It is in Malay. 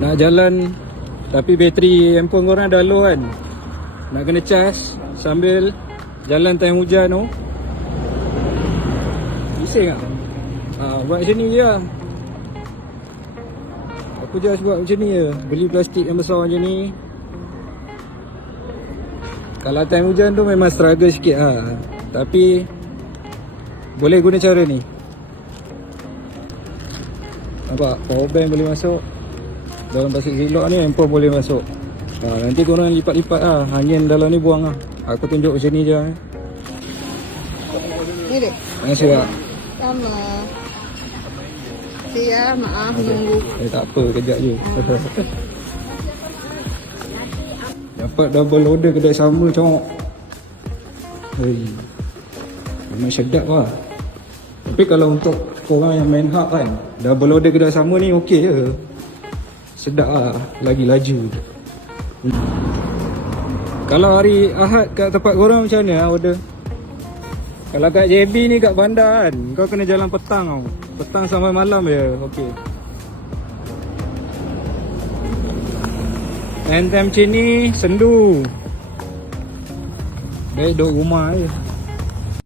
Nak jalan tapi bateri handphone korang dah low kan. Nak kena charge sambil jalan time hujan tu. Bising tak? Buat macam ni je lah. Aku just buat macam ni je. Beli plastik yang besar macam ni. Kalau time hujan tu memang struggle sikit lah. Tapi boleh guna cara ni. Nampak? Power bank boleh masuk. Dalam plastik ziplock ni handphone boleh masuk. Nanti korang lipat-lipat lah. Angin dalam ni buang lah. Aku tunjuk macam ni je. Ni dek. Terima kasih lah. Sama. Ya, maaf nunggu. Tak apa, kejap je. Dapat double order kedai sama cok. Memang sedap lah. Tapi kalau untuk korang yang main hub kan, double order kedai sama ni okey je. Sedap lah, lagi laju. Kalau hari Ahad kat tempat korang macam mana order? Kalau kat JB ni kat bandar kan, kau kena jalan petang tau. Petang sampai malam je, okey. Time macam ni, sendu. Baik duduk rumah je.